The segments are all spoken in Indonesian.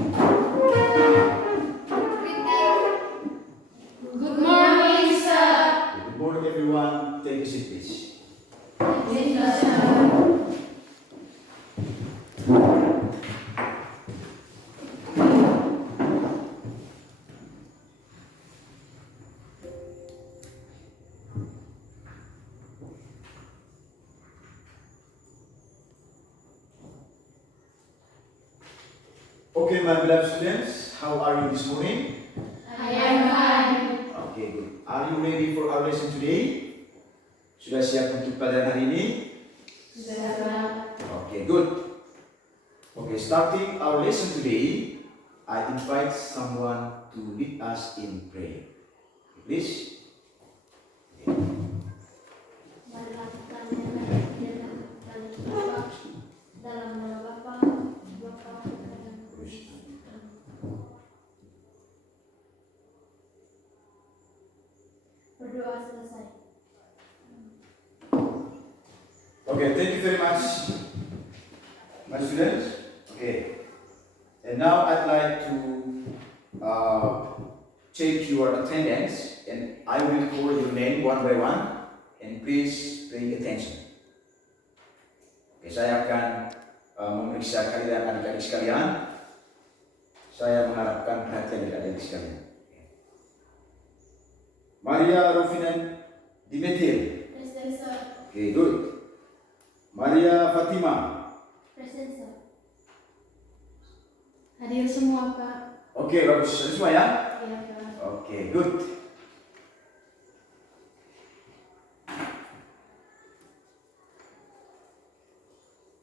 Good morning, sir. Good morning, everyone. Take a seat, please. Yes, sir. Okay, my beloved students, how are you this morning? I am fine. Okay, good. Are you ready for our lesson today? Sudah siap untuk pelajaran hari ini? Sudah. Okay, good. Okay, starting our lesson today, I invite someone to lead us in prayer. Please. Marilah kita menyerahkan diri dan Bapa dalam nama Bapa, Bapa dan berdoa selesai. Okay, thank you very much, my students. Okay, and now I'd like to check your attendance, and I will call your name one by one, and please pay attention. Okay, saya akan memeriksa kalian adik-adik sekalian. Saya mengharapkan perhatian adik-adik sekalian. Maria Rufinan Dimetil. Present, sir. Okay, good. Maria Fatima. Present, sir. Hadir semua, Pak. Oke, bagus. Ada semua ya? Ya, Pak. Oke, good.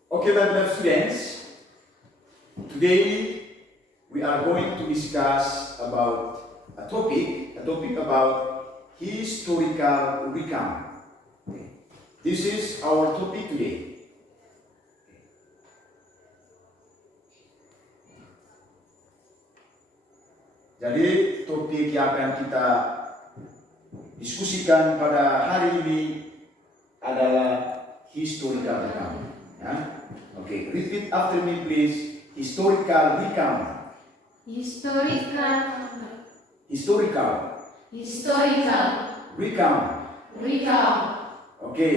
Okay, my beloved students. Today we are going to discuss about a topic about historical recount. Okay. This is our topic today. Jadi topik yang akan kita diskusikan pada hari ini adalah historical recount. Ya. Okay, repeat after me please. Historical recount. Historical. Historical recount. Recount. Okay.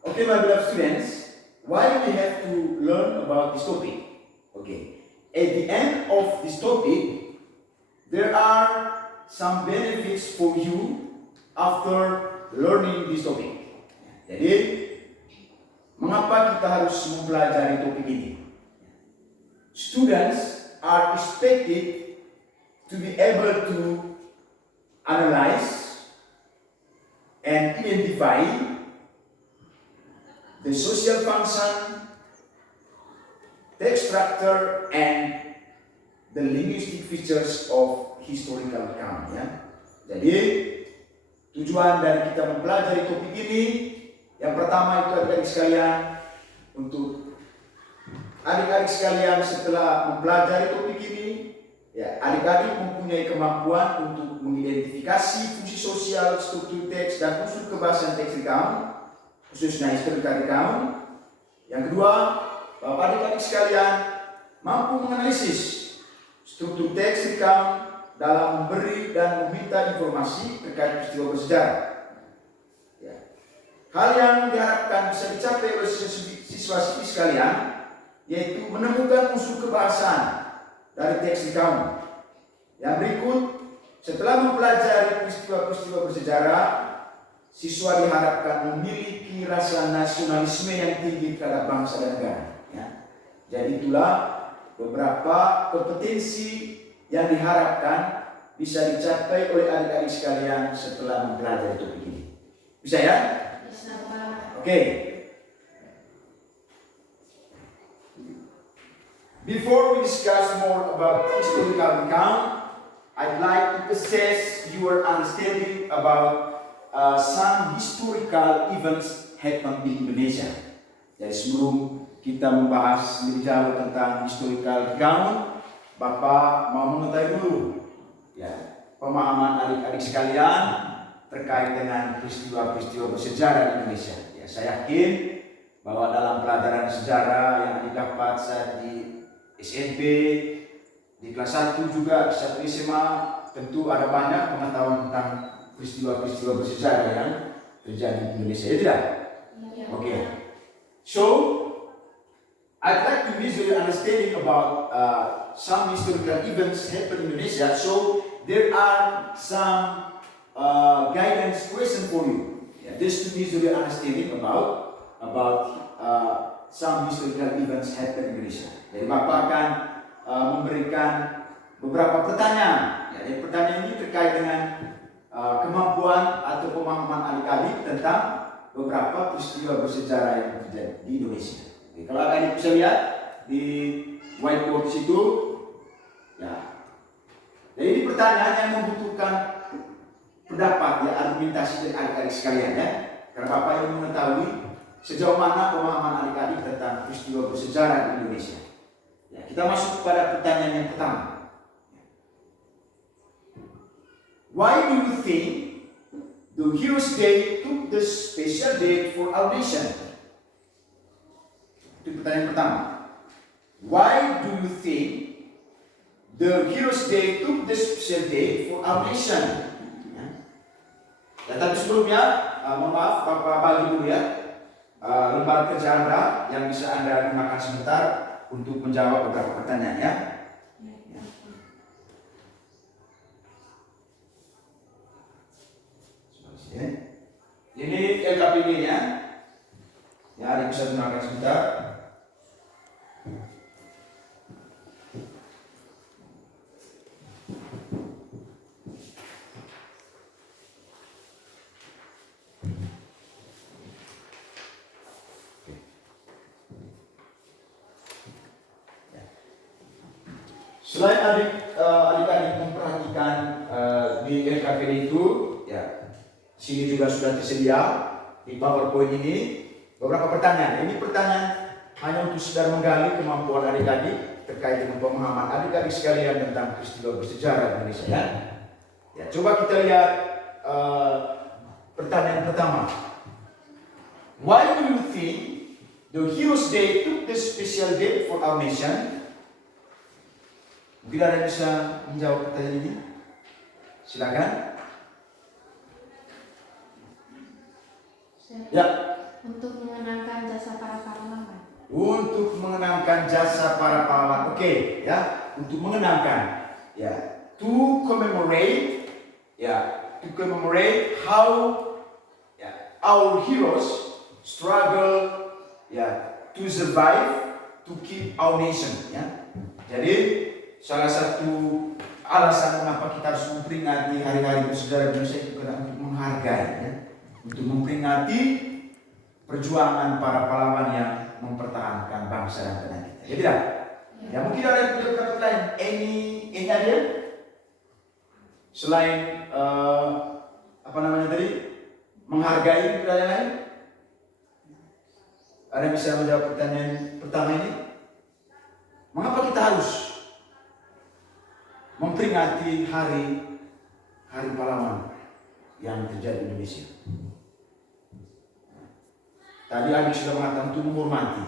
Okay, my beloved students, why we have to learn about this topic? Okay. At the end of this topic, there are some benefits for you after learning this topic. Jadi, mengapa kita harus mempelajari topik ini? Students are expected to be able to analyze and identify the social function, text structure, and the linguistic features of historical recount. Ya. Jadi tujuan dari kita mempelajari topik ini, yang pertama itu adik-adik sekalian, untuk adik-adik sekalian setelah mempelajari topik ini, ya adik-adik mempunyai kemampuan untuk mengidentifikasi fungsi sosial, struktur teks, dan unsur kebahasan teks recount, khususnya historical recount. Yang kedua, bahwa adik-adik sekalian mampu menganalisis struktur teks recount dalam memberi dan meminta informasi terkait peristiwa bersejarah. Ya. Hal yang diharapkan bisa dicapai oleh siswa-siswi sekalian yaitu menemukan unsur kebahasan dari teks recount. Yang berikut, setelah mempelajari peristiwa-peristiwa bersejarah, siswa diharapkan memiliki rasa nasionalisme yang tinggi terhadap bangsa dan negara. Ya. Jadi itulah beberapa kompetensi yang diharapkan bisa dicapai oleh adik-adik sekalian setelah mempelajari topik ini. Bisa ya? Bisa, Pak. Oke. Before we discuss more about historical recount, I'd like to assess your understanding about some historical events happened in Indonesia. Jadi sebelum kita membahas lebih jauh tentang historical recount, Bapak mau mengetahui dulu ya pemahaman adik-adik sekalian terkait dengan peristiwa-peristiwa bersejarah di Indonesia. Ya, saya yakin bahwa dalam pelajaran sejarah yang didapat saat di SMP, di kelas 1 juga, satu SMA, tentu ada banyak pengetahuan tentang peristiwa-peristiwa bersejarah yang terjadi di Indonesia. Ya tidak? Okay. So, I'd like to visually understanding about some historical events happen in Indonesia. So, there are some guidance question for you. Yeah, just to visually understanding about some historical events happen in Indonesia. Jadi Bapak akan memberikan beberapa pertanyaan. Ya, jadi pertanyaan ini terkait dengan kemampuan atau pemahaman adik-adik tentang beberapa peristiwa bersejarah yang terjadi di Indonesia. Oke, kalau adik bisa lihat di whiteboard situ, ya. Jadi ini pertanyaan yang membutuhkan pendapat, ya, argumentasi dari adik-adik sekalian, ya. Karena Bapak ingin mengetahui sejauh mana pemahaman adik-adik tentang peristiwa bersejarah di Indonesia. Ya, kita masuk pada pertanyaan yang pertama. Why do you think the Heroes Day took the special date for our nation? Itu pertanyaan pertama. Why do you think the Heroes Day took the special date for our nation? Ya, tapi sebelumnya, mohon maaf, Bapak bagi dulu ya lembar kerja Anda yang bisa Anda gunakan sebentar untuk menjawab beberapa pertanyaan ya. Ini LKPD-nya. Ya, ada yang bisa gunakan sebentar. Selain adik-adik memperhatikan di LKPD itu, ya, sini juga sudah tersedia di PowerPoint ini beberapa pertanyaan. Ini pertanyaan hanya untuk sekedar menggali kemampuan adik-adik terkait dengan pemahaman adik-adik sekalian tentang peristiwa bersejarah Indonesia. Ya, ya, coba kita lihat pertanyaan pertama. Why do you think the Heroes Day took the special date for our nation? Mungkin ada yang bisa menjawab pertanyaan ini? Silakan. Ya. Untuk mengenangkan jasa para pahlawan. Untuk mengenangkan jasa para pahlawan. Oke, ya. Untuk mengenangkan. Ya. To commemorate. Ya. To commemorate how ya, our heroes struggle ya to survive to keep our nation. Ya. Jadi salah satu alasan mengapa kita harus memperingati hari-hari bersejarah Indonesia itu karena untuk menghargai, ya, untuk memperingati perjuangan para pahlawan yang mempertahankan bangsa dan tanah kita. Ya tidak? Ya, mungkin ada yang punya pendapat lain. Any idea? Selain apa namanya tadi? Menghargai budaya lain? Ada yang bisa menjawab pertanyaan pertama ini? Mengapa kita harus memperingati hari pahlawan yang terjadi di Indonesia? Tadi Abi sudah mengatakan untuk menghormati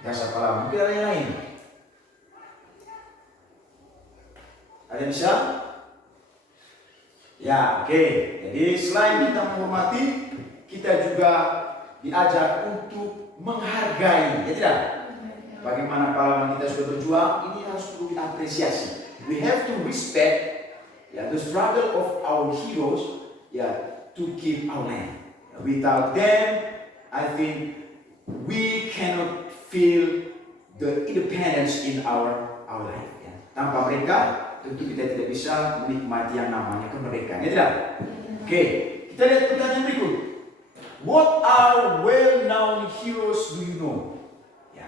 jasa pahlawan. Mungkin ada yang lain? Ada yang bisa? Ya, oke. Jadi selain kita menghormati, kita juga diajar untuk menghargai, ya tidak? Bagaimana pahlawan kita sudah berjuang, ini harus perlu diapresiasi. We have to respect the struggle of our heroes to keep our land. Without them, I think we cannot feel the independence in our life. Ya. Tanpa mereka, tentu kita tidak bisa menikmati yang namanya kemerdekaan. Ya tidak? Oke, kita lihat pertanyaan berikut. What are well-known heroes do you know? Ya,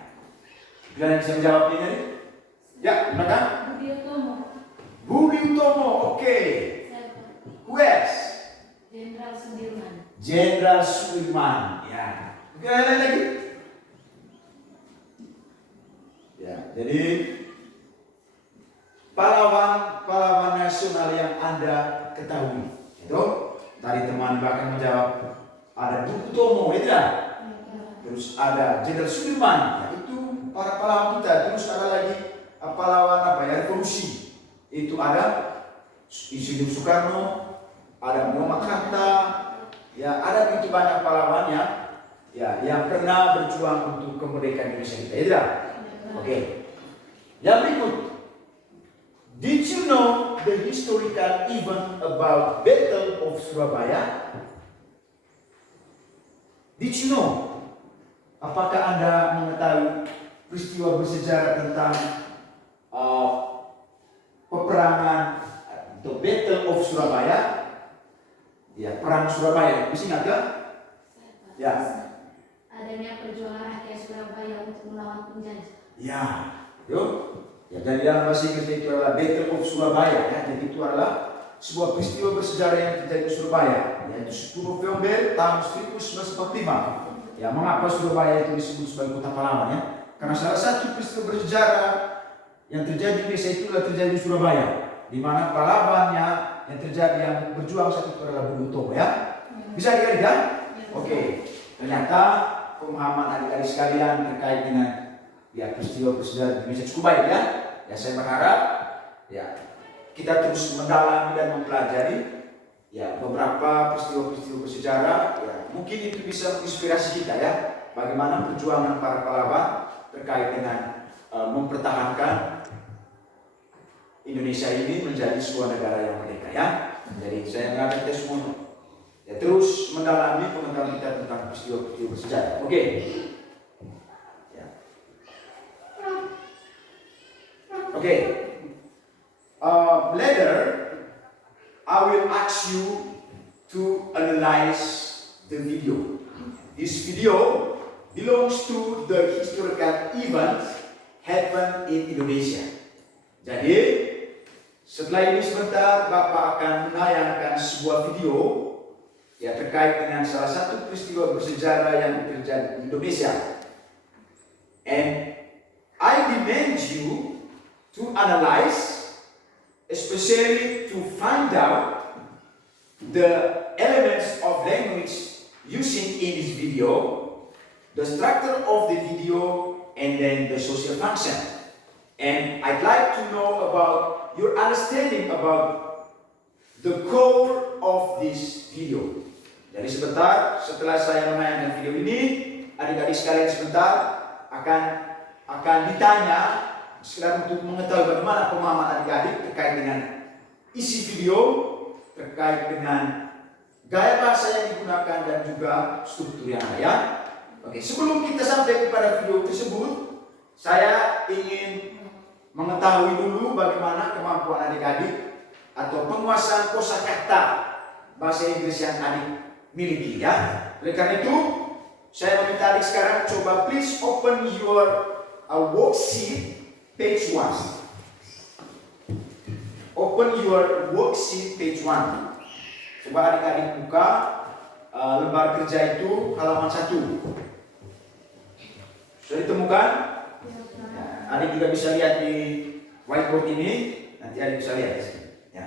kalian bisa menjawab ini? Ya, silakan. Budi Utomo, oke. Who else? Jenderal Sudirman. Jenderal Sudirman, ya. Oke, ada lagi? Ya, jadi pahlawan nasional yang Anda ketahui. Itu tadi teman bahkan menjawab ada Budi Utomo, ya tidak? Terus ada Jenderal Sudirman, ya, itu para pahlawan kita. Terus ada lagi pahlawan revolusi. Itu ada Insinyur Soekarno, ada Muhammad Hatta, ya ada begitu banyak pahlawannya, ya yang pernah berjuang untuk kemerdekaan Indonesia kita. Ya, oke. Yang berikut, did you know the historical event about Battle of Surabaya? Did you know? Apakah Anda mengetahui peristiwa bersejarah tentang peperangan atau Battle of Surabaya? Ya, perang Surabaya. Bisa ingat kan? Ya. Adanya perjuangan rakyat Surabaya untuk melawan penjajah. Ya, yuk. Ya, dari dalam bahasa Inggris itu adalah Battle of Surabaya. Ya, jadi itu adalah sebuah peristiwa bersejarah yang terjadi di Surabaya, yaitu 10 November tahun 1945. Ya, mengapa Surabaya itu disebut sebagai kota pahlawan ya? Karena salah satu peristiwa bersejarah yang terjadi di Indonesia itu adalah terjadi di Surabaya, di mana pahlawannya yang terjadi yang berjuang saat itu adalah Bung Tomo ya. Bisa adik-adik kan? Oke. Ternyata pemahaman adik-adik sekalian terkait dengan ya peristiwa bersejarah di Indonesia cukup baik ya. Ya saya berharap ya kita terus mendalami dan mempelajari ya beberapa peristiwa-peristiwa bersejarah ya mungkin itu bisa menginspirasi kita ya bagaimana perjuangan para pahlawan terkait dengan mempertahankan Indonesia ini menjadi sebuah negara yang merdeka ya. Jadi saya mengajak kita semua ya terus mendalami pengetahuan kita tentang peristiwa-peristiwa bersejarah. Oke. Ya. Oke. Later I will ask you to analyze the video. This video belongs to the historical event happened in Indonesia. Jadi setelah ini sebentar Bapak akan menayangkan sebuah video ya terkait dengan salah satu peristiwa bersejarah yang terjadi di Indonesia. And I demand you to analyze, especially to find out the elements of language using in this video, the structure of the video, and then the social function. And I'd like to know about your understanding about the core of this video. Jadi sebentar setelah saya menayangkan video ini, adik-adik sekalian sebentar akan ditanya sekedar untuk mengetahui bagaimana pemahaman adik-adik terkait dengan isi video, terkait dengan gaya bahasa yang digunakan dan juga struktur yang ada. Oke, sebelum kita sampai kepada video tersebut, saya ingin mengetahui dulu bagaimana kemampuan adik-adik atau penguasaan kosakata bahasa Inggris yang adik miliki ya. Oleh karena itu, saya meminta adik sekarang coba please open your worksheet page 1. Open your worksheet page 1. Coba adik-adik buka lembar kerja itu halaman 1. Sudah ditemukan? Ya, adik juga bisa lihat di whiteboard ini. Nanti adik bisa lihat di sini. Ya.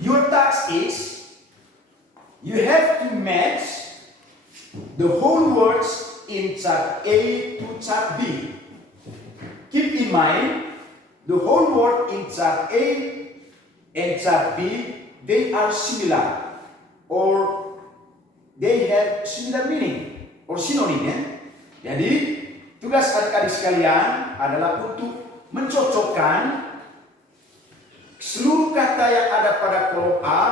Your task is you have to match the whole words in chart A to chart B. Keep in mind the whole word in chart A and chart B, they are similar or they have similar meaning or synonym ya. Jadi tugas adik-adik sekalian adalah untuk mencocokkan seluruh kata yang ada pada kolom A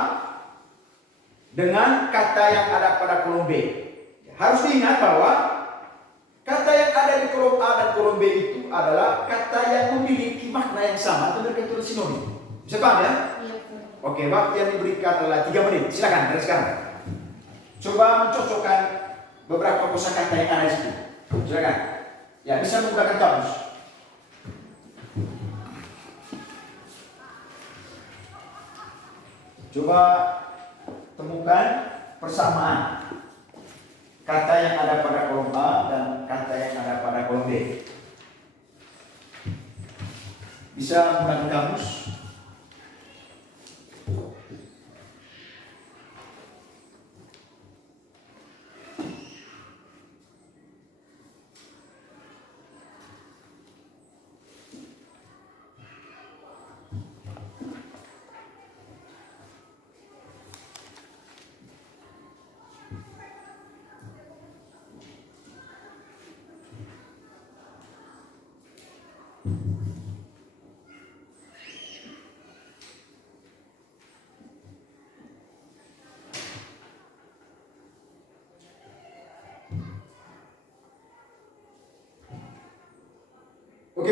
dengan kata yang ada pada kolom B. Harus diingat bahwa kata yang ada di kolom A dan kolom B itu adalah kata yang memiliki makna yang sama atau mereka itu sinonim. Bisa paham ya? Oke, waktu yang diberikan adalah 3 menit. Silakan dari sekarang. Coba mencocokkan beberapa kosakata yang ada di situ. Silakan. Ya, bisa menggunakan kamus. Coba temukan persamaan kata yang ada pada kolom A dan kata yang ada pada kolom B. Bisa menggunakan kamus. Oke,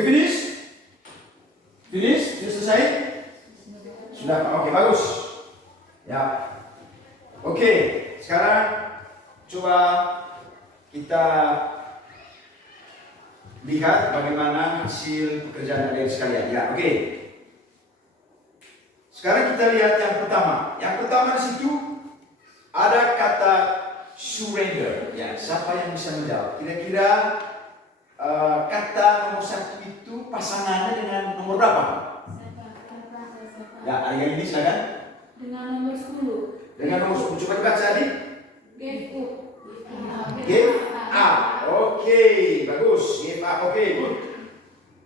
finish? Finish? Sudah selesai? Sudah, oke, bagus. Ya. Oke, sekarang coba kita lihat bagaimana hasil pekerjaan adik sekalian. Ya, oke. Sekarang kita lihat yang pertama. Yang pertama di situ ada kata surrender. Ya, siapa yang bisa menjawab? Kira-kira kata nomor 1 itu pasangannya dengan nomor berapa? Ya, ada yang ini silakan. Dengan nomor 10. Dengan nomor 10. Coba dibaca adik. Give up. Give up. Oke, bagus. Give up. Oke, good.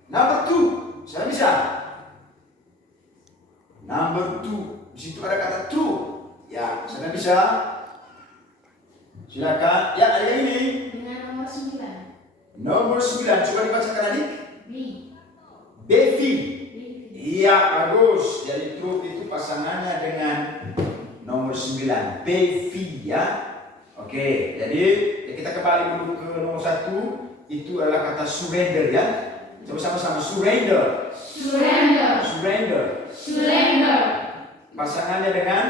Number 2. Saya bisa. Number 2. Di situ ada kata true. Ya, saya bisa. Silakan. Ya, ada yang ini. Dengan nomor 9. Nomor 9. Coba dibacakan adik. B. Bevi. Iya, bagus. Jadi true itu pasangannya dengan nomor 9. Bevi ya. Oke, jadi kita kembali dulu ke nomor 1. Itu adalah kata surrender ya. Coba sama-sama surrender. Surrender. Surrender. Surrender. Pasangannya dengan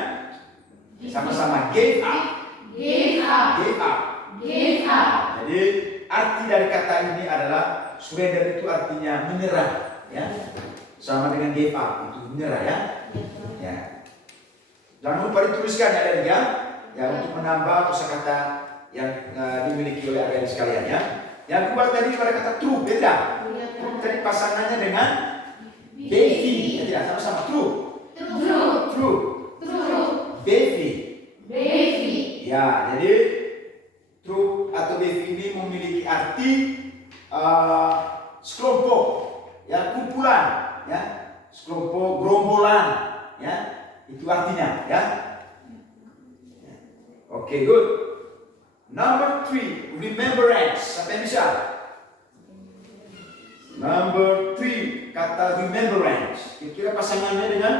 sama-sama give up. Give up. Give up. Give up. Jadi arti dari kata ini adalah surrender itu artinya menyerah ya. Sama dengan give up itu menyerah ya. Ya. Jangan lupa dituliskan ya dari ya untuk menambah kosakata yang dimiliki oleh adik sekalian ya. Yang kedua tadi pada kata true, beda. True tadi pasangannya dengan baby, ya sama-sama true. True. True. True. Baby. Baby. Ya, jadi true atau baby ini memiliki arti sekelompok, ya kumpulan, ya sekelompok gerombolan, ya itu artinya, ya. Oke, good. Number 3, remembrance. Siapa yang bisa? Number 3, kata remembrance. Kira-kira pasangannya dengan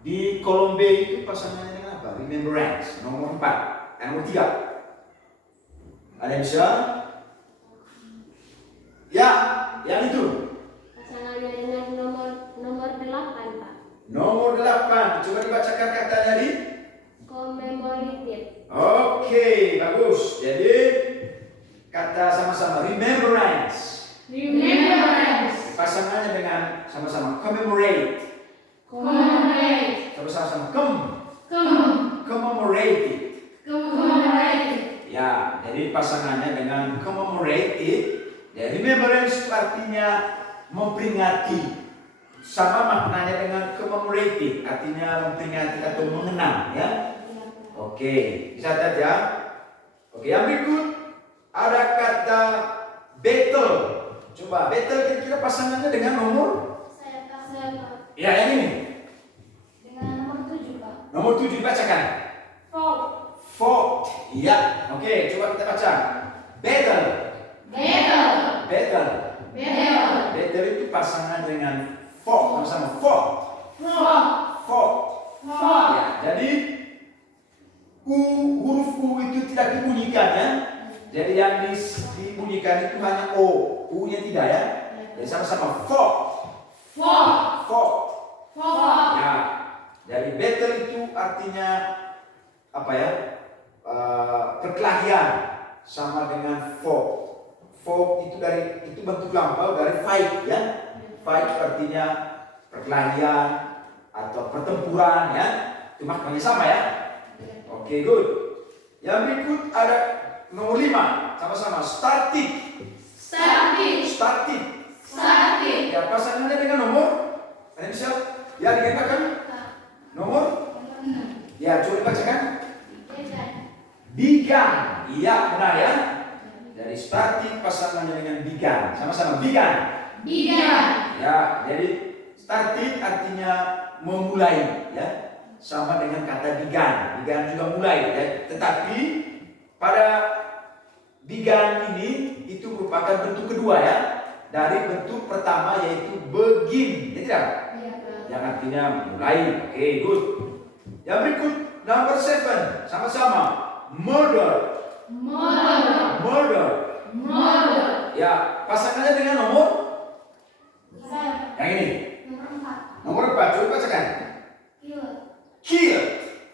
di kolom B itu pasangannya dengan apa? Remembrance. Nomor 4, nomor 3. Ada yang bisa? Ya, yang itu. Pasangannya dengan nomor 8, Pak. Nomor 8. Coba dibacakan katanya di. Commemorative. Oke, bagus. Jadi kata sama-sama remembrance. Remembrance. Pasangannya dengan sama-sama commemorate. Commemorate. Sama-sama Commemorate. commemorate. Ya, jadi pasangannya dengan commemorated. Ya, remembrance itu artinya memperingati. Sama maknanya dengan commemorated, artinya memperingati atau mengenang, ya. Oke, bisa lihat ya. Oke, yang berikut ada kata battle. Coba battle kira-kira pasangannya dengan nomor? Saya Pak. Ya, yang ini. Dengan nomor 7, Pak. Nomor 7 dibacakan. Fought. Fought. Iya. Oke, coba kita baca. Battle. Battle. Battle. Battle. Battle itu pasangan dengan fought, sama-sama fought. Fought. Fought. Fought. Ya, jadi huruf U itu tidak dibunyikan ya. Jadi yang dibunyikan itu hanya O, U-nya tidak ya. Jadi sama-sama fought. Fought. Fought. Fought. Ya. Jadi battle itu artinya apa ya? Perkelahian sama dengan fought. Fought itu bentuk lampau dari fight ya. Fight artinya perkelahian atau pertempuran ya. Itu maknanya sama ya. Oke, good. Yang berikut ada nomor 5, sama-sama starting. Starting. Starting. Starting. Ya, pasangannya dengan nomor. Ada yang bisa? Ya, dibacakan. Nomor? Ya, coba dibacakan. Began. Iya, benar ya. Jadi starting pasangannya dengan began. Sama-sama began. Began. Ya, jadi starting artinya memulai ya. Sama dengan kata began. Began juga mulai ya. Tetapi pada began ini itu merupakan bentuk kedua ya. dari bentuk pertama yaitu begin, ya tidak? Iya, Pak. Yang artinya mulai. Oke, good. Yang berikut number 7, sama-sama murder. Murder. Murder. Murder. Ya, pasangannya dengan nomor Saya. yang ini. Nomor 4. Nomor 4, coba bacakan. Kill. Kill.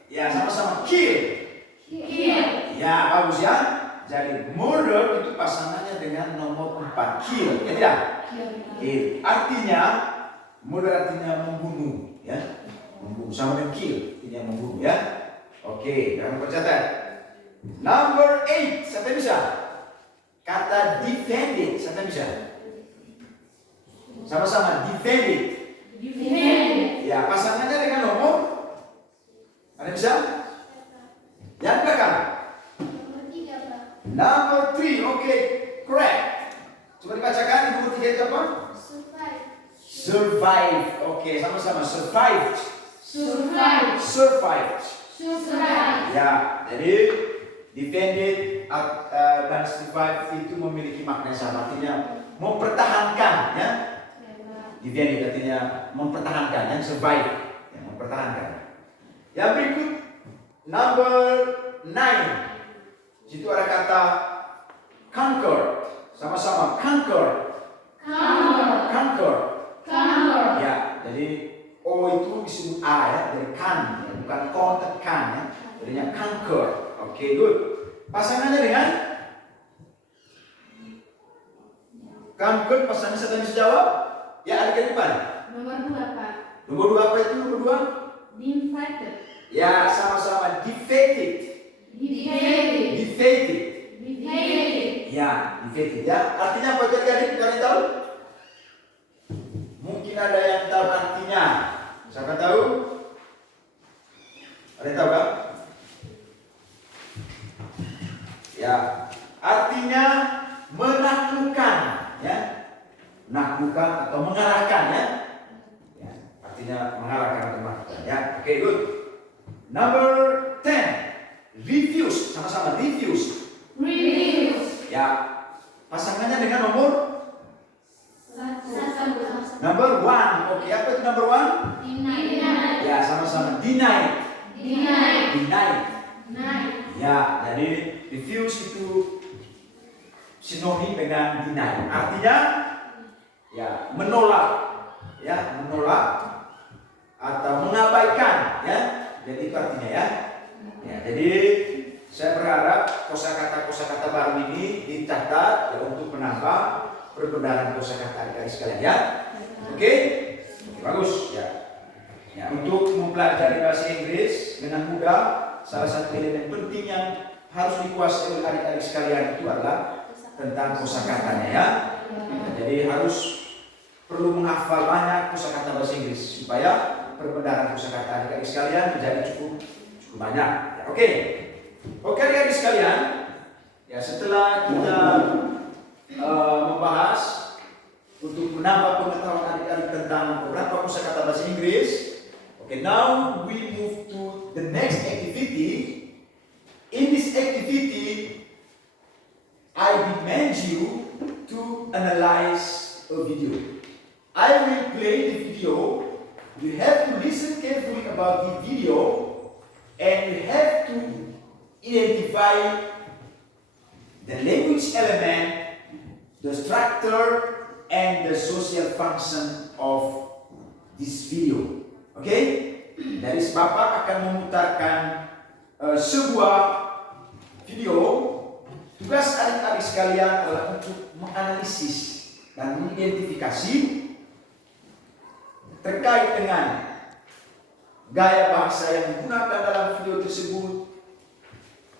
Ya, sama-sama kill. Kill. Ya, bagus ya. Jadi murder itu pasangannya dengan nomor 4, kill, ya tidak? Kill. Artinya murder artinya membunuh, ya. Membunuh sama dengan kill, artinya membunuh, ya. Oke, jangan lupa catat. Number 8, siapa yang bisa? Kata defended, siapa yang bisa? Sama-sama defended. Defend. Ya, pasangannya dengan nomor, ada yang bisa? Yang belakang. Nomor 3, Pak. Number 3, oke, correct. Coba dibacakan nomor 3 itu apa? Survive. Survive, oke, sama-sama survived. Survive. Survived. Survive. Ya, jadi defended dan survive itu memiliki makna yang sama, artinya mempertahankan, ya. Defended artinya mempertahankan, yang survive, yang mempertahankan. Yang berikut number 9. Situ ada kata conquer, sama-sama conquer. Conquer. Conquer. Conquer. Ya, jadi O itu disebut A, ya, dari kan, ya, bukan kon, kan, ya. Jadinya conquer. Oke, good. Pasangannya dengan conquer, pasangan saya bisa jawab. Ya, ada ke depan. Nomor 2, Pak. Nomor 2 apa itu? Nomor 2? Defeated. Ya, sama-sama defeated. Defeated. Defeated. Defeated. Ya, defeated, ya. Artinya apa jadi? Kalian tahu? Mungkin ada yang tahu artinya. Siapa tahu? Ada yang tahu kan? Ya, artinya menaklukkan, ya. Menaklukkan atau mengarahkan, ya. Ya, artinya mengarahkan atau menaklukkan, ya. Oke, good. Number 10, refuse, sama-sama refuse. Refuse. Ya, pasangannya dengan nomor number 1. Oke, apa itu number 1? Deny. Ya, sama-sama deny. Deny. Deny. Deny. Ya, jadi refuse itu sinonim dengan deny. Artinya ya menolak, ya menolak atau mengabaikan, ya. Jadi itu artinya, ya. Ya, jadi saya berharap kosakata baru ini dicatat, ya, untuk menambah perbendaharaan kosakata adik-adik sekalian, ya. Oke, bagus, ya. Ya, untuk mempelajari bahasa Inggris dengan mudah, salah satu elemen penting yang harus dikuasai oleh adik-adik sekalian itu adalah tentang kosakatanya, ya. Jadi harus perlu menghafal banyak kosakata bahasa Inggris supaya perbendaharaan kosakata adik-adik sekalian menjadi cukup banyak. Ya, oke, adik-adik sekalian, ya, setelah kita membahas untuk menambah pengetahuan adik-adik tentang beberapa kosakata bahasa Inggris. Okay, now we move to the next activity. In this activity, I demand you to analyze a video. I will play the video. You have to listen carefully about the video, and you have to identify the language element, the structure, and the social function of this video. Oke? Dari Bapak akan memutarkan sebuah video. Tugas adik-adik sekalian adalah untuk menganalisis dan mengidentifikasi terkait dengan gaya bahasa yang digunakan dalam video tersebut,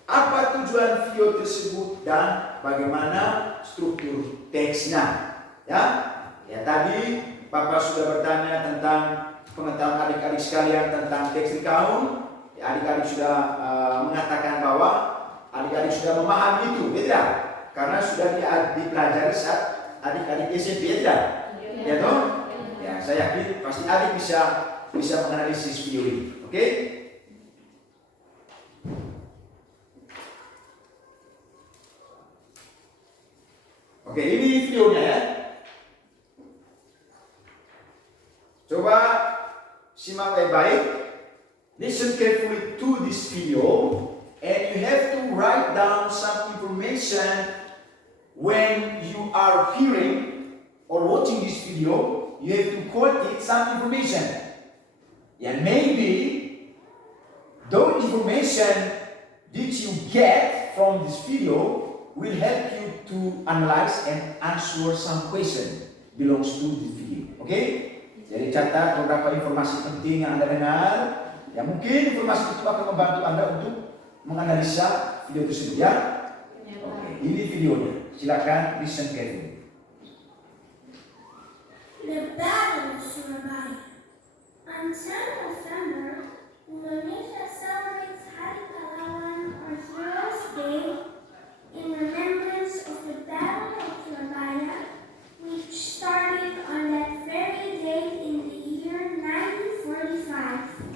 apa tujuan video tersebut, dan bagaimana struktur teksnya. Ya, tadi Bapak sudah bertanya tentang pengetahuan adik-adik sekalian tentang teks recount. Adik-adik sudah mengatakan bahwa adik-adik sudah memahami itu, ya tidak? Karena sudah dipelajari saat adik-adik SMP, ya tidak? Ya toh? Ya, saya yakin pasti adik bisa menganalisis video ini. Oke? Oke, ini videonya, ya. simak baik-baik. Listen carefully to this video, and you have to write down some information when you are hearing or watching this video. You have to quote it some information. And maybe those information that you get from this video will help you to analyze and answer some question belongs to this video. Okay? Jadi catat beberapa informasi penting yang Anda dengar. Ya mungkin informasi itu akan membantu Anda untuk menganalisa video tersebut ya. Oke, ini videonya. Silakan listen carefully. The Battle of Surabaya. On 10 November, Indonesia celebrates Hari Pahlawan or Heroes Day in remembrance of the Battle of Surabaya, which started on that very day in the year 1945.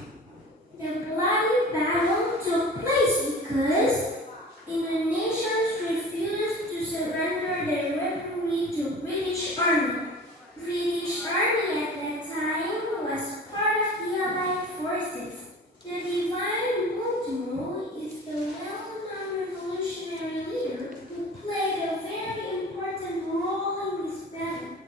The bloody battle took place because Indonesians refused to surrender their weaponry to British Army. British Army at that time was part of the Allied forces. The Divine Montemurro is the well-known revolutionary leader who played a very important role in this battle.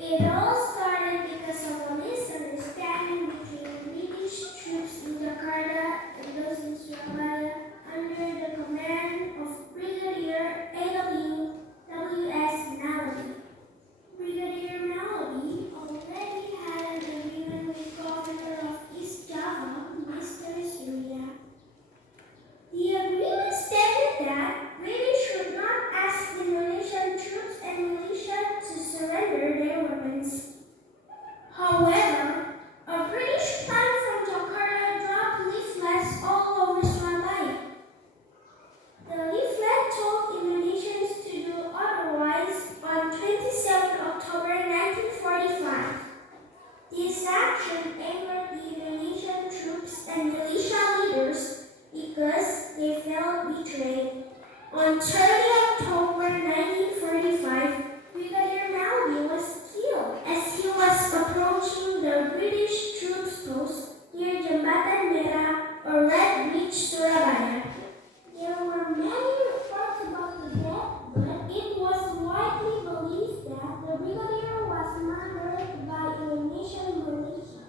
It all started because of a misunderstanding between British troops in Jakarta and those in Surabaya under the command of Brigadier A.W.S. Mallory. Brigadier Mallory already had an agreement with Governor of East Java, Mr. Surya. The agreement stated that British would not ask Indonesian troops and militia to surrender their weapons. However, a British plan from Jakarta dropped leaflets all over Surabaya. The leaflet told Indonesians to do otherwise on 27 October 1945. This action angered the Indonesian troops and militia leaders because they felt betrayed. On 30 October 1945, Brigadier Mallory was killed as he was approaching the British troops post near Jembatan Merah or Red Bridge, Surabaya. There were many reports about the death, but it was widely believed that the brigadier was murdered by Indonesian militia.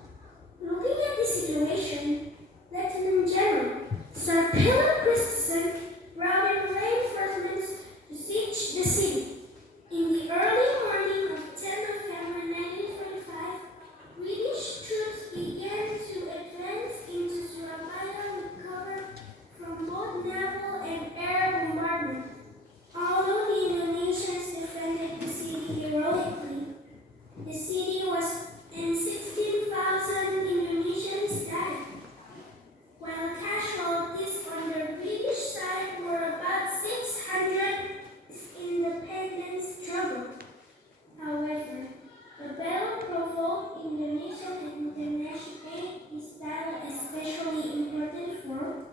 Looking at the situation, Lieutenant General Sir Philip Christensen routed reinforcements to siege the city. In the early morning of 10 November 1945, British troops began to advance into Surabaya with cover from both naval and air bombardment. Although the Indonesians defended the city heroically, the city was in 16,000 Indonesians died, while casualties on the British side were about 600 in the independence struggle. However, the battle provoked Indonesian and international aid, this battle especially important for.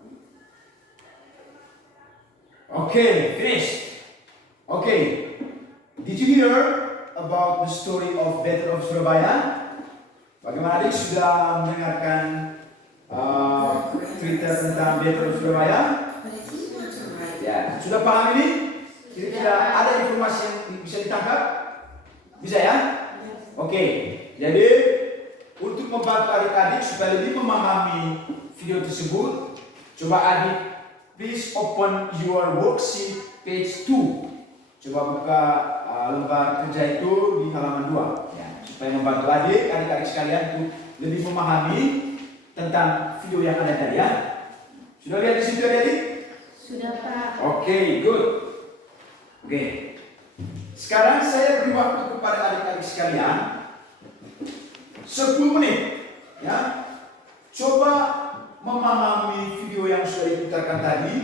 Okay, finished. Okay, did you hear about the story of Battle of Surabaya? Bagaimana adik sudah mendengarkan cerita tentang Battle of Surabaya? Ya, sudah paham ini? Kira-kira ada informasi yang bisa ditangkap? Bisa ya? Oke, jadi untuk membantu adik-adik supaya lebih memahami video tersebut, coba adik please open your worksheet page 2. Coba buka lembar kerja itu di halaman 2 ya, supaya membantu adik-adik sekalian untuk lebih memahami tentang video yang ada tadi ya. Sudah lihat di situ adik-adik? Sudah, Pak. Oke, good. Oke. Sekarang saya beri waktu kepada adik-adik sekalian 10 menit ya. Coba memahami video yang sudah diputarkan tadi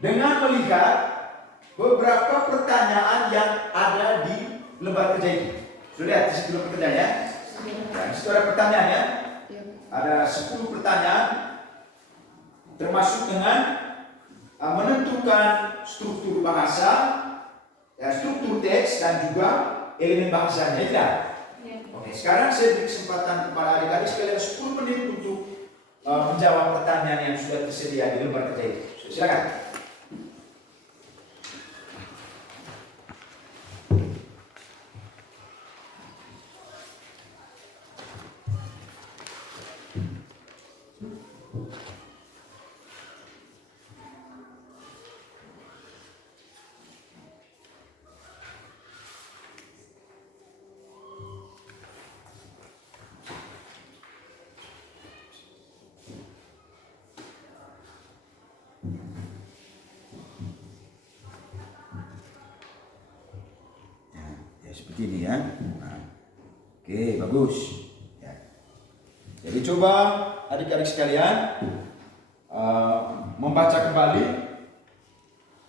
dengan melihat beberapa pertanyaan yang ada di lembar kerja itu. Sudah lihat di situ lembar kerja ya? Nah, di situ ada pertanyaan ya. Ada 10 pertanyaan termasuk dengan menentukan struktur bahasa, ya, struktur teks dan juga elemen bahasanya. Ya. Oke, sekarang saya beri kesempatan kepada adik-adik sekalian 10 menit untuk menjawab pertanyaan yang sudah tersedia di lembar kerja itu. Silakan. Seperti ini ya. Nah, oke, bagus. Ya. Jadi coba adik-adik sekalian membaca kembali.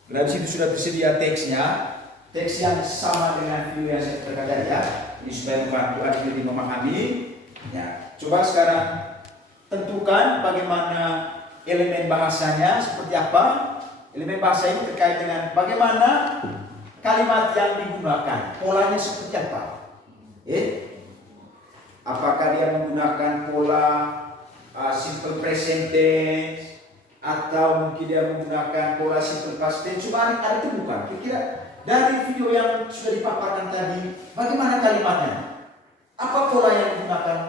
Dari situ sudah tersedia teksnya, teks yang sama dengan video yang saya katakan tadi ya. Ini supaya membantu adik lebih memahami. Ya, coba sekarang tentukan bagaimana elemen bahasanya seperti apa. Elemen bahasa ini terkait dengan bagaimana kalimat yang digunakan, polanya seperti apa? Apakah dia menggunakan pola simple present tense atau mungkin dia menggunakan pola simple past tense? Coba ada temukan. Kira-kira dari video yang sudah dipaparkan tadi, bagaimana kalimatnya? Apa pola yang digunakan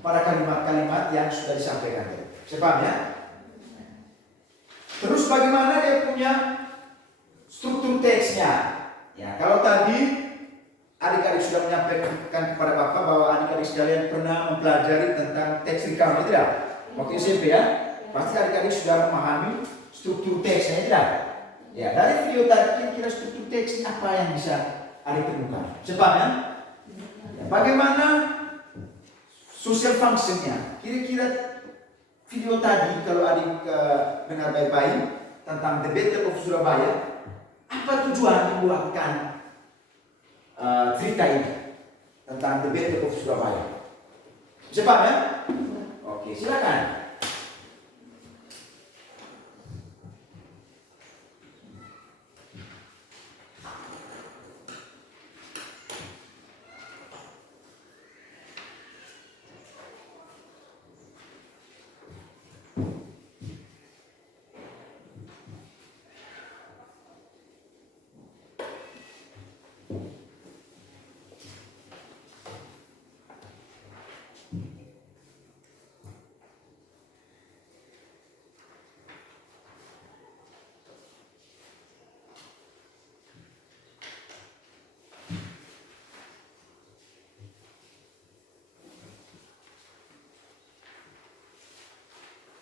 pada kalimat-kalimat yang sudah disampaikan tadi? Saya paham ya? Terus bagaimana dia punya struktur teksnya? Ya, kalau tadi adik-adik sudah menyampaikan kepada Bapak bahwa adik-adik sekalian pernah mempelajari tentang teks rekaman, tidak? Waktu SMP ya, pasti adik-adik sudah memahami struktur teksnya, tidak? Ya, dari video tadi kira-kira struktur teks apa yang bisa adik temukan? Cepat ya? Bagaimana social functionnya? Kira-kira video tadi kalau adik dengar baik-baik tentang The Battle of Surabaya, apa tujuan dibuatkan cerita ini tentang The Battle of Surabaya? Cepat ya? Oke, silakan.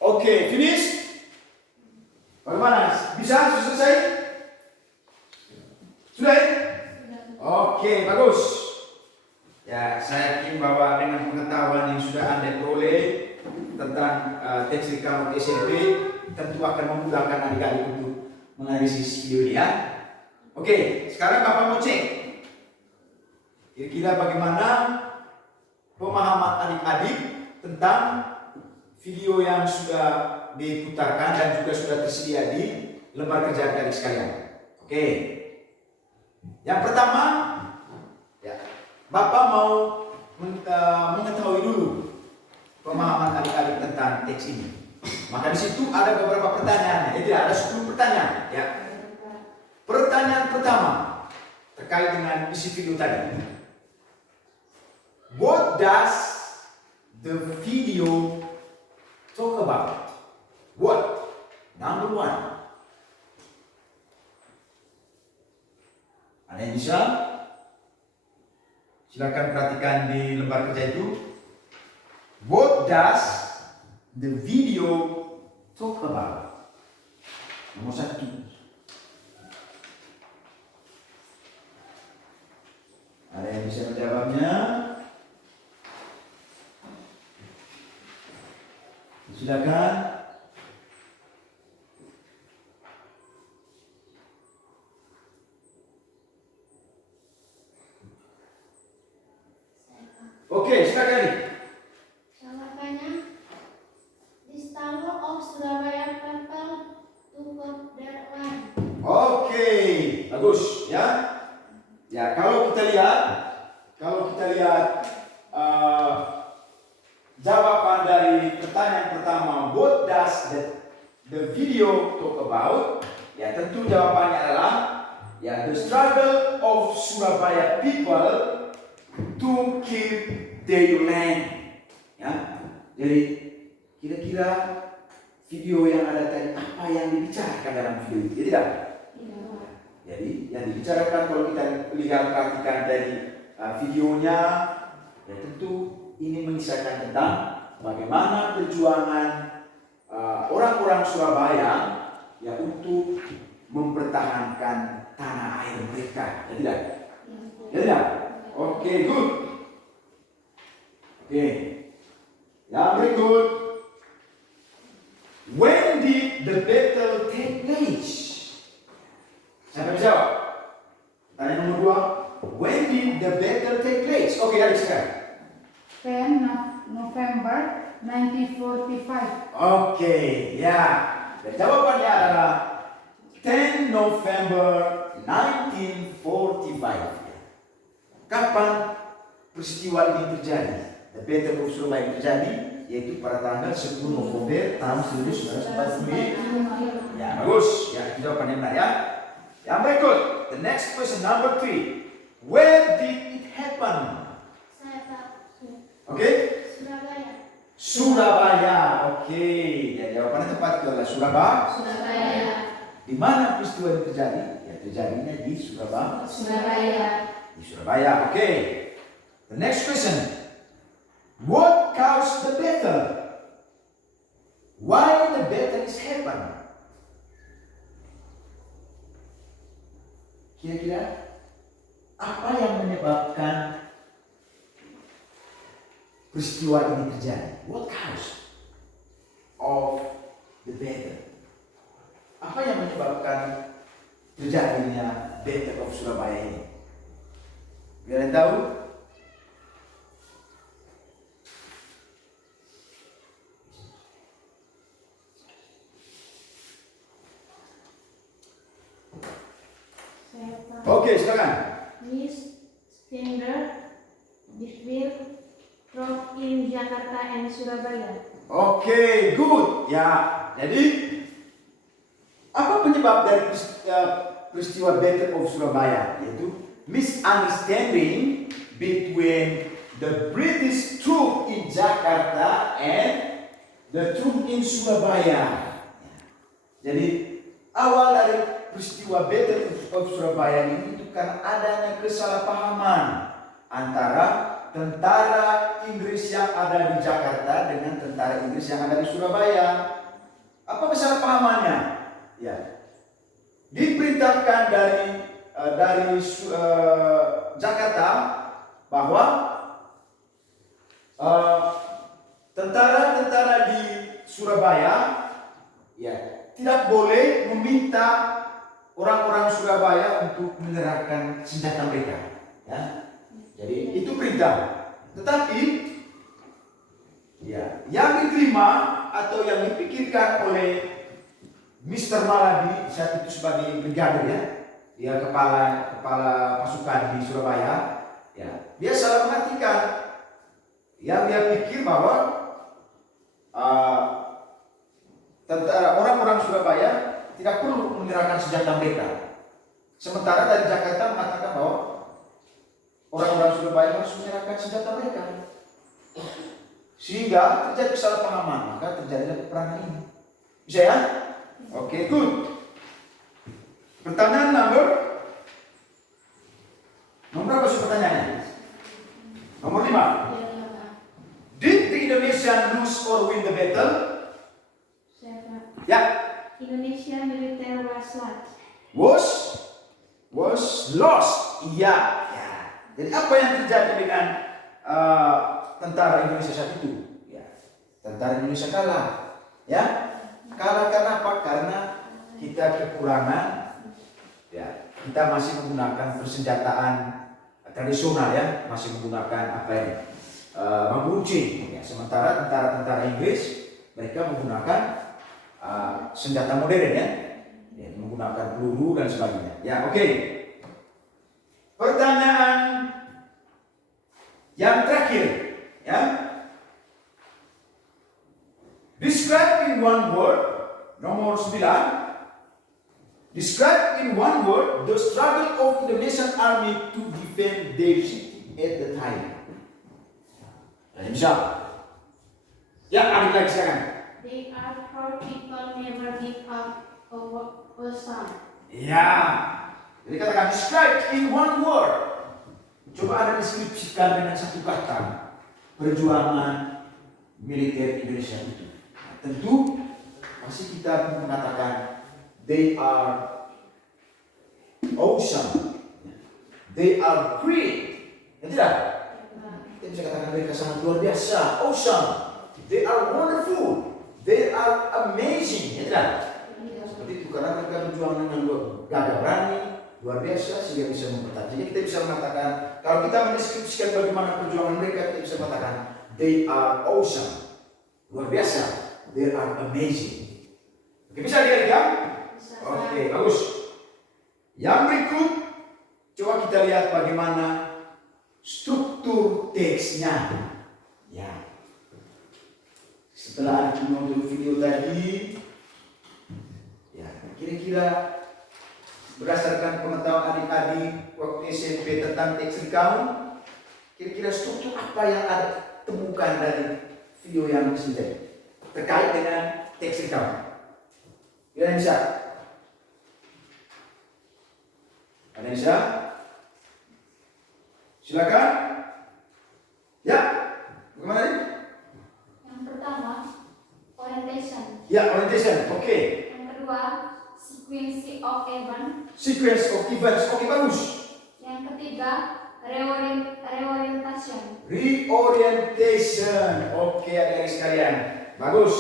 Oke, finish? Bagaimana? Bisa? Sudah selesai? Sudah? Oke, bagus. Ya, saya yakin bahwa dengan pengetahuan yang sudah Anda peroleh tentang teks rekaman SMP, tentu akan memudahkan adik-adik untuk menganalisis video ini ya. Oke, sekarang Bapak mau cek kira-kira bagaimana pemahaman adik-adik tentang video yang sudah diputarkan dan juga sudah tersedia di lembar kerja adik-adik sekalian. Oke. Yang pertama, ya, Bapak mau mengetahui dulu pemahaman adik-adik tentang teks ini. Maka di situ ada beberapa pertanyaan. Jadi ada 10 pertanyaan. Ya. Pertanyaan pertama terkait dengan isi video tadi. What does the video talk about? What? Number 1. Ada yang bisa? Silakan perhatikan di lembar kerja itu. What does the video talk about? Nomor 1. Ada yang bisa menjawabnya? Silakan. Oke, silakan. Jawabannya, the Statue of Surabaya people to put their land. Oke, bagus ya. Ya, kalau kita lihat jawaban dari pertanyaan pertama, what does the video talk about? Ya, tentu jawabannya adalah ya, the struggle of Surabaya people to keep their land. Ya, jadi kira-kira video yang ada tadi apa yang dibicarakan dalam video itu? Ya tidak? Jadi yang dibicarakan kalau kita lihat perhatikan dari videonya, ya tentu ini mengisahkan tentang bagaimana perjuangan orang-orang Surabaya ya untuk mempertahankan tanah air mereka. Ya tidak? Ya tidak? Oke, good. Oke. Yang berikut. When did the battle take place? Siapa yang jawab? Tanya nomor 2. When did the battle take place? Oke, dari sekarang. 10 November 1945. Oke, ya. Dan jawabannya adalah 10 November 1945. Kapan peristiwa ini terjadi? The Battle of Surabaya terjadi yaitu pada tanggal 10 November tahun 1945. Ya, bagus. Ya, jawabannya benar ya. Yang berikut, the next question number 3. Where did it happen? Saya tahu. Oke? Surabaya. Surabaya. Oke. Ya, jawabannya tepat itu adalah Surabaya. Surabaya. Di mana peristiwa ini terjadi? Ya, terjadinya di Surabaya. Surabaya. Di Surabaya. Oke. The next question. What caused the battle? Why the battle is happen? Kira-kira apa yang menyebabkan peristiwa ini terjadi? What cause of the battle? Apa yang menyebabkan terjadinya Battle of Surabaya ini? Kalian tahu? Saya tahu. Oke, silakan. Miss Stender between Rock in Jakarta and Surabaya. Oke, good. Ya, jadi apa penyebab dari peristiwa Battle of Surabaya? Yaitu misunderstanding between the British troop in Jakarta and the troop in Surabaya. Jadi awal dari peristiwa Battle of Surabaya ini itu karena adanya kesalahpahaman antara tentara Inggris yang ada di Jakarta dengan tentara Inggris yang ada di Surabaya. Apa kesalahpahamannya? Ya, diperintahkan dari Jakarta bahwa tentara-tentara di Surabaya ya tidak boleh meminta orang-orang Surabaya untuk menyerahkan senjata mereka. Ya, jadi itu perintah. Tetapi ya, yang diterima atau yang dipikirkan oleh Mr. Maladi saat itu sebagai brigadir ya, dia kepala pasukan di Surabaya. Ya, dia salah mengartikan. Yang dia pikir bahwa tentara orang-orang Surabaya tidak perlu menyerahkan senjata mereka. Sementara dari Jakarta mengatakan bahwa orang-orang Surabaya harus menyerahkan senjata mereka. Sehingga terjadi kesalahpahaman, maka terjadilah peperangan ini. Bisa ya? Oke, good. Pertanyaan nomor berapa sih pertanyaannya? Nomor 5. Did the Indonesian lose or win the battle? Saya tahu. Ya. Indonesia military Was lost. Iya. Ya. Jadi apa yang terjadi dengan tentara Indonesia saat itu? Ya. Tentara Indonesia kalah. Ya. Kalah karena apa? Karena kita kekurangan. Ya. Kita masih menggunakan persenjataan tradisional ya, masih menggunakan apa ini? Bambu runcing. Ya. Sementara tentara-tentara Inggris mereka menggunakan senjata modern ya. Ya, menggunakan peluru dan sebagainya. Ya, oke. Pertanyaan yang terakhir. Describe in one word, nomor 9. Describe in one word the struggle of Indonesian army to defend their city at the time. Ada bisa? Ya, adik lagi silakan. They are poor people never give up a son. Ya. Jadi katakan describe in one word. Coba Anda deskripsikan dengan satu kata perjuangan militer Indonesia itu. Nah, tentu pasti kita mengatakan they are awesome. They are great. Ya tidak? Kita bisa katakan mereka sangat luar biasa, awesome. They are wonderful. They are amazing. Ya tidak? Seperti itu karena mereka berjuang dengan gagah berani, luar biasa sehingga bisa mempertahankan. Jadi kita bisa mengatakan kalau kita mendeskripsikan bagaimana perjuangan mereka, kita bisa mengatakan they are awesome, luar biasa. They are amazing. Oke, bisa direkam? Oke, bagus. Yang berikut, coba kita lihat bagaimana struktur teksnya. Ya. Setelah menonton video tadi, ya kira-kira berdasarkan pengetahuan adik-adik waktu SMP tentang teks recount, kira-kira struktur apa yang ada temukan dari video yang disini terkait dengan teks recount? Ada yang bisa? Ada yang bisa? Silakan. Ya, bagaimana ini? Yang pertama, orientation. Ya, orientation. Oke. Yang kedua, sequence of event. Sequence of events. Oke, bagus. Yang ketiga, reorientation. Reorientation. Oke, adik-adik sekalian. Bagus.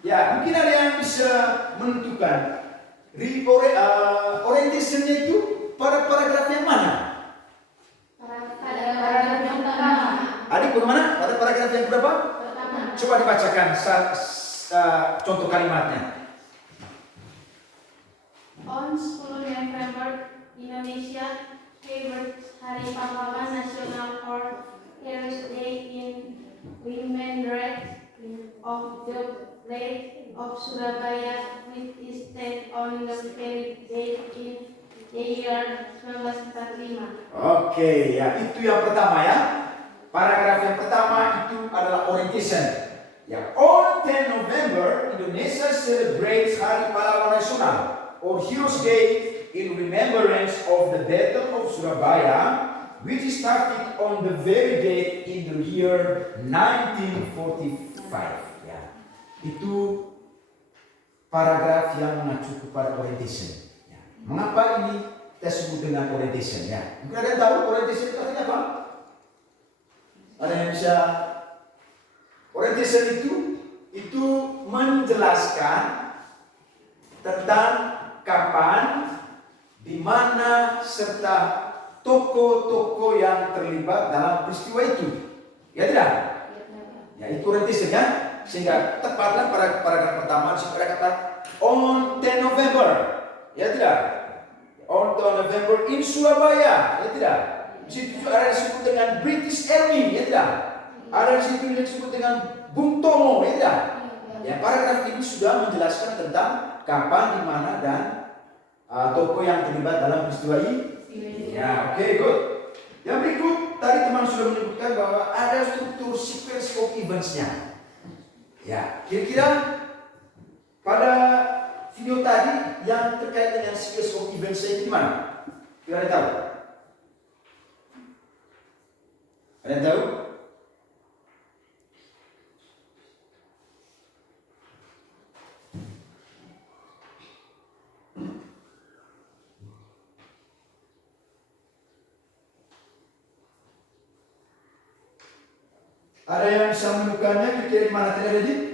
Ya, mungkin ada yang bisa menentukan orientationnya itu pada paragraf yang mana? Paragraf yang pertama. Adik bagaimana? Pada paragraf yang berapa? Pertama. Coba dibacakan contoh kalimatnya. On 10 November, Indonesia celebrates Hari Pahlawan Nasional or Heroes Day in remembrance of the Blade of Surabaya, which is set on the very date in the year 1945. Oke, ya itu yang pertama ya. Paragraf yang pertama itu adalah orientation. Ya, on 10 November, Indonesia celebrates Hari Pahlawan Nasional or Heroes Day in remembrance of the Battle of Surabaya, which started on the very date in the year 1945. Ya, itu paragraf yang mengacu kepada orientation. Ya. Mengapa ini kita sebut dengan orientation? Ya, mungkin ada yang tahu orientation itu artinya apa? Ada yang bisa? Orientation itu menjelaskan tentang kapan, di mana serta tokoh-tokoh yang terlibat dalam peristiwa itu. Ya tidak? Ya itu orientation ya. Sehingga tepatlah pada paragraf pertama disebut kata on 10 November. Ya tidak? On 10 November in Surabaya. Ya tidak? Di situ juga ada disebut dengan British Army. Ya tidak? Ada di situ disebut dengan Bung Tomo. Ya tidak? Ya paragraf ini sudah menjelaskan tentang kapan, di mana dan tokoh yang terlibat dalam peristiwa ini. Ya, oke, good. Yang berikut tadi teman sudah menyebutkan bahwa ada struktur sequence of events-nya. Ya, kira-kira pada video tadi yang terkait dengan sequence of events-nya itu gimana? Kira-kira ada tahu? Ada yang tahu? Ada yang bisa menemukannya kira-kira di mana tadi ada di?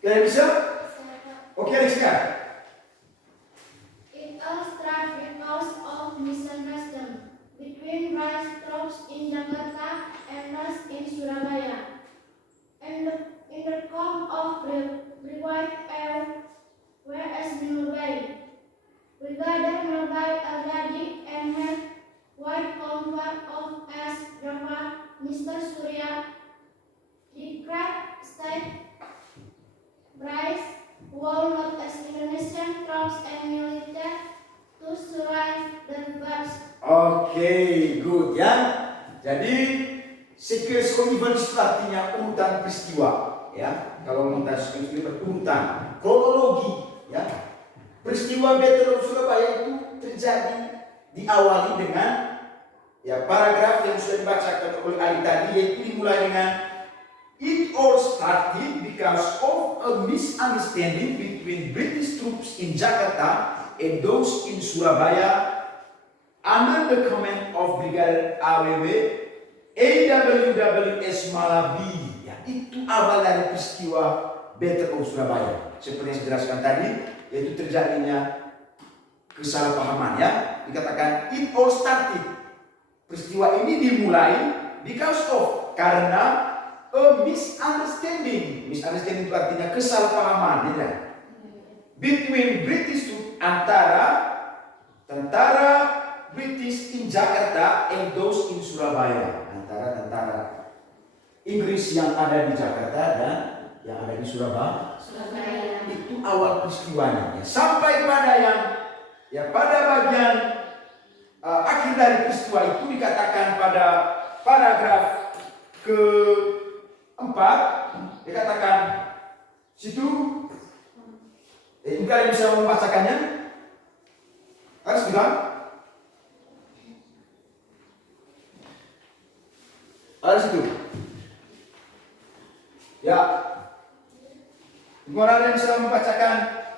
Kalian bisa? Oke, ada sikat. It illustrates because of misunderstanding between rice crops in Jakarta and rice in Surabaya. Rabbi Al-Hadi and her wife convert of as Java, Mr. Surya, declared state Bryce war not as Indonesian troops and military to survive the burst. Oke, good ya. Jadi sequence of events itu artinya urutan peristiwa, ya. Kalau montas itu berurutan, kronologi, ya. Peristiwa Battle of Surabaya itu terjadi diawali dengan ya paragraf yang sudah dibacakan oleh Ali tadi, yaitu dimulai dengan it all started because of a misunderstanding between British troops in Jakarta and those in Surabaya under the command of Brigadier AWWS Malabi. Ya, itu awal dari peristiwa Battle of Surabaya. Seperti yang saya jelaskan tadi, yaitu terjadinya kesalahpahaman, ya. Dikatakan it all started. Peristiwa ini dimulai because of, karena a misunderstanding. Misunderstanding itu artinya kesalahpahaman, ya. Between British troops, antara tentara British in Jakarta and those in Surabaya, antara tentara Inggris yang ada di Jakarta dan yang ada di Surabaya. Itu awal peristiwanya, ya. Sampai pada yang ya pada bagian akhir dari peristiwa itu dikatakan pada paragraf keempat, dikatakan situ, kalian bisa membacakannya, harus bilang. Ada situ. Ya. Gimana kalian bisa membacakan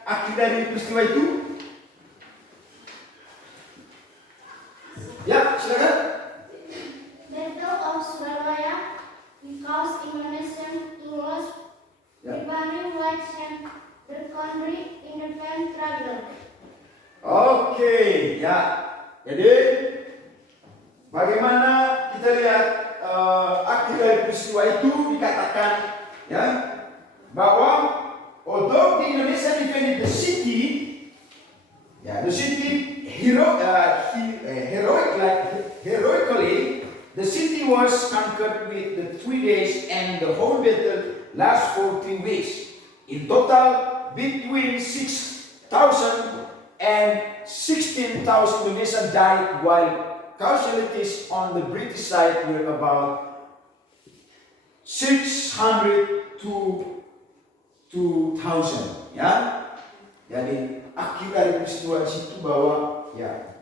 akhir dari peristiwa itu? Ya, silakan. Battle of Surabaya because Indonesian to lose Brigadier White and the country independent struggle. Oke, ya. Jadi bagaimana kita lihat akhir dari peristiwa itu dikatakan, ya, bahwa although the Indonesia defended the city, ya, the city heroically, the city was conquered with the 3 days and the whole battle lasts for 3 weeks. In total, between 6,000 and 16,000 Indonesians died, while casualties on the British side were about 600 to 2,000, ya. Jadi akhir dari peristiwa situ bahwa ya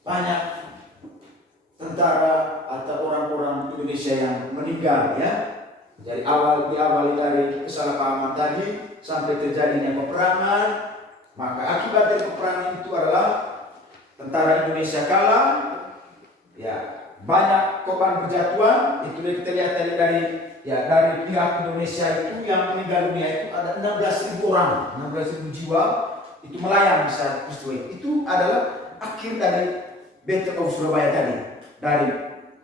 banyak tentara atau orang-orang Indonesia yang meninggal, ya. Jadi diawali dari kesalahpahaman tadi sampai terjadinya peperangan. Maka akibat dari peperangan itu adalah tentara Indonesia kalah. Ya, banyak korban berjatuhan. Itu kita lihat tadi dari pihak Indonesia itu yang meninggal dunia itu ada 16.000 orang, 16.000 jiwa itu melayang di saat peristiwa itu. Itu adalah akhir dari Battle of Surabaya tadi, dari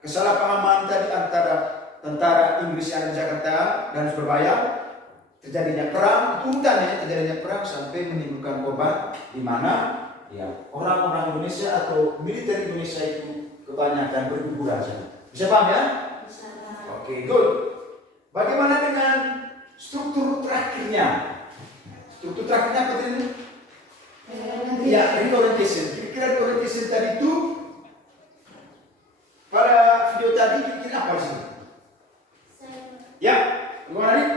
kesalahpahaman tadi antara tentara Inggris yang ada di Jakarta dan Surabaya, terjadinya perang, urutannya terjadinya perang sampai menimbulkan korban, di mana ya orang-orang Indonesia atau militer Indonesia itu kebanyakan berguguran. Bisa paham, ya? Bisa. Oke, good. Bagaimana dengan struktur terakhirnya? Struktur terakhirnya apa tadi? Ya, reorientation. Kira-kira reorientation tadi itu pada video tadi kira-kira apa sih? Ya, gimana nih?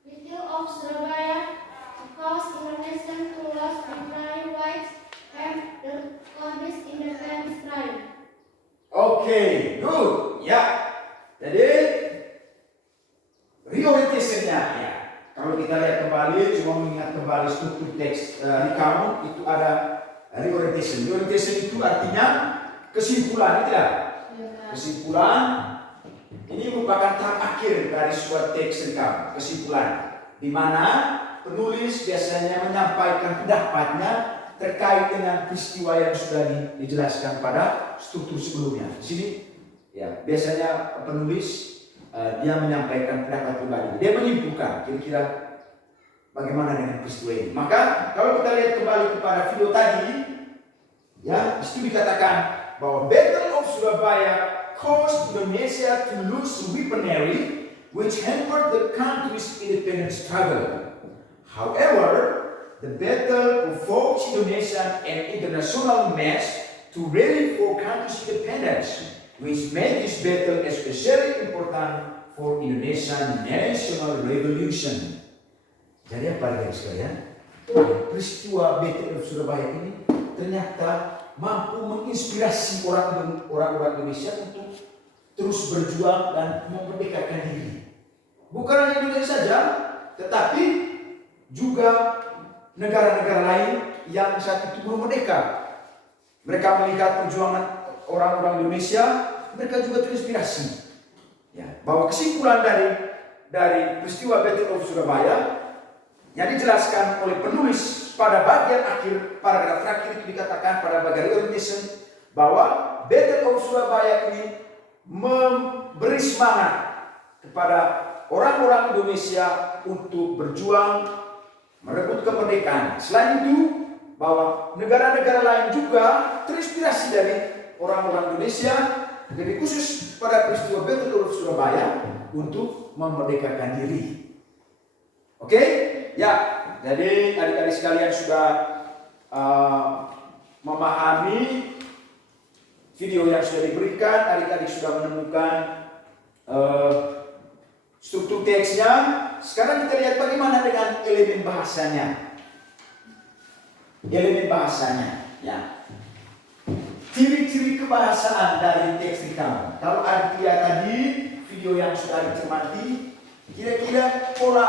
Battle of Surabaya because Indonesian to lose Brigadier White and the country's independence struggle. Oke, good. Ya. Jadi reorientation-nya, ya. Kalau kita lihat kembali, cuma mengingat kembali struktur teks recount, itu ada reorientation. Reorientation itu artinya kesimpulan, tidak? Kesimpulan ini merupakan tahap akhir dari sebuah teks recount, kesimpulan, di mana penulis biasanya menyampaikan pendapatnya terkait dengan peristiwa yang sudah dijelaskan pada struktur sebelumnya. Di sini, ya, biasanya penulis dia menyampaikan pendapat pribadi. Dia menyimpulkan kira-kira bagaimana dengan peristiwa ini. Maka kalau kita lihat kembali kepada video tadi, di situ dikatakan bahwa Battle of Surabaya caused Indonesia to lose weaponry which hampered the country's independence struggle. However, the battle provoked Indonesia and international mass to rally for country's independence, which made this battle especially important for Indonesian national revolution. Jadi apa guys sekalian? Peristiwa Battle of Surabaya ini ternyata mampu menginspirasi orang-orang Indonesia untuk terus berjuang dan memerdekakan diri. Bukan hanya Indonesia saja, tetapi juga negara-negara lain yang saat itu belum merdeka. Mereka melihat perjuangan orang-orang Indonesia, mereka juga terinspirasi. Ya, bahwa kesimpulan dari peristiwa Battle of Surabaya yang dijelaskan oleh penulis pada bagian akhir paragraf terakhir itu dikatakan pada bagian orientation bahwa Battle of Surabaya ini memberi semangat kepada orang-orang Indonesia untuk berjuang merebut kemerdekaan. Selain itu, bahwa negara-negara lain juga terinspirasi dari orang-orang Indonesia, jadi khusus pada peristiwa Battle of Surabaya untuk memerdekakan diri. Oke? Ya, jadi adik-adik sekalian sudah memahami video yang sudah diberikan, adik-adik sudah menemukan struktur teksnya. Sekarang kita lihat bagaimana dengan elemen bahasanya. Elemen bahasanya, ya. Ciri-ciri kebahasaan dari teks rekaman. Kalau adik lihat tadi video yang sudah dicermati, kira-kira pola